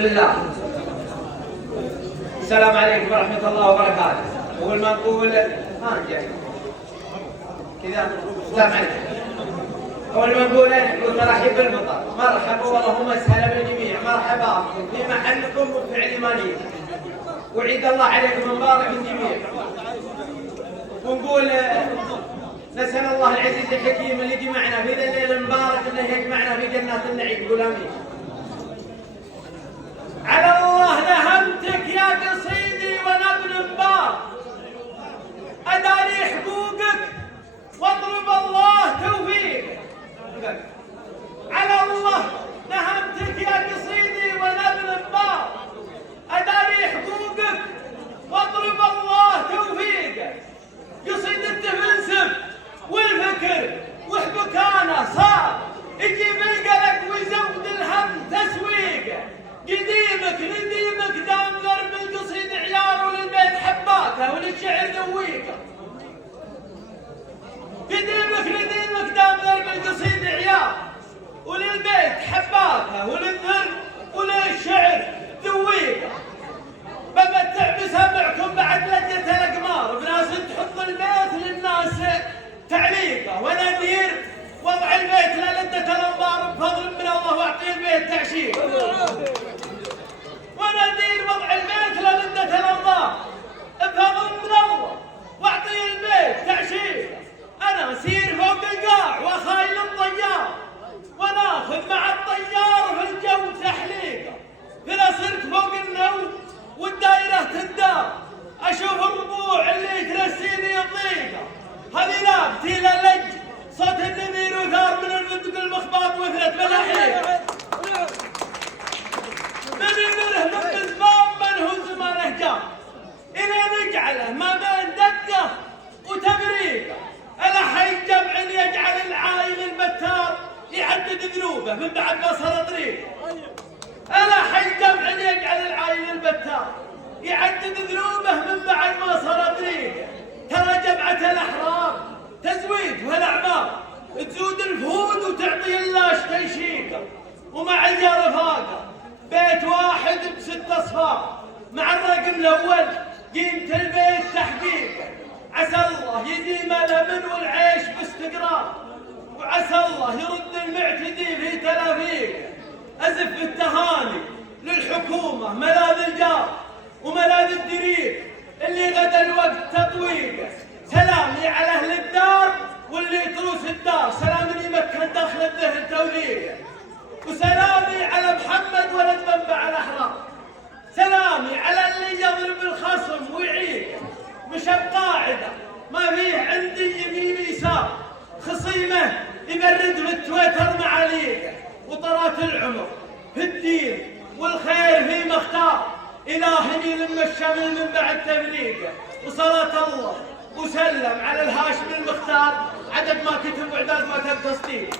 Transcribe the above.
لله. السلام عليكم ورحمة الله وبركاته. أول ما نقول كذا السلام عليكم. أول ما نقول مرحب بالمطر، مرحبا واللهم اسهلا بالجميع، مرحبا في محلكم وفي علمانية، وعيد الله عليكم مبارك بالجميع. ونقول نسأل الله العزيز الحكيم اللي جمعنا في ذا الليل المبارك انه يجمعنا في جنات النعيم. قول امين. على الله نهمتك يا قصيدي وانا ابن مبارك، اداري حقوقك واضرب الله توفيقك. على الله نهمتك يا قصيدي وانا ابن مبارك، اداري حقوقك واضرب الله توفيقك. قصيدته منسف والفكر وحبكانه صار يجيب القلق ويزود الهم تسويقه. قديمك نديمك دام ضرب القصيد عيار وللبيت حباكه وللشعر ذويقه. قديمك نديمك دام ضرب القصيد عيار وللبيت حباكه وللذر وللشعر ذويقه. بمتع بسمعكم بعد لجة الأقمار بناس تحط البيت للناس تعليقه، ونادير وضع البيت للدة الأنظار بفضل من الله واعطي البيت تعشيق. ونادير وضع البيت للدة الأنظار بفضل من الله واعطي البيت تعشيق. أنا أسير فوق القاع وخايل الطيار وناخذ مع الطيار في الجو تحليقه. فلا صرت فوق النوم والدايرة تندار أشوف الربوع اللي ترسيني الضيقة. هذه لابتي للج صوت النمير وثار من الفندق المخباط وثرت بالأحيق. من يمره من زمان من هو زمانه جار إلى نجعله ما بين دقة وتبريقه. الحي جمع يجعل العايل البتار يعدد ذنوبه من بعد ما صار طريقه. الحي جمع يجعل العايل البتار يعدد ذنوبه من بعد ما صار طريقه. ترى جمعة الأحرار تزويد والأعمار تزود الفهود وتعطي اللاش تنشيقه. ومع رفاقه بيت واحد ب6 أصفار مع الرقم الأول قيمة البيت تحقيقه. عسى الله يديم الأمن والعيش باستقرار، وعسى الله يرد المعتدي في تلافيقه. أزف التهاني للحكومة ملاذ الجار وملاذ الدرير اللي غدا الوقت تطويقه. سلامي على أهل الدار واللي تروس الدار، سلامي يمكن داخل الذهن توثيقه. وسلامي على محمد ولد منبع الأحرار، سلامي على اللي يضرب الخصم ويعيقه. مش بقاعدة ما فيه عندي يمين يسار، خصيمه يبرد في التويتر معاليقه. وطرات العمر في الدين والخير في مختار، إلهي يلم الشمل من بعد تفريقه. وصلاة الله وسلم على الهاشم المختار عدد ما كتب وعدد ما تم تصديق.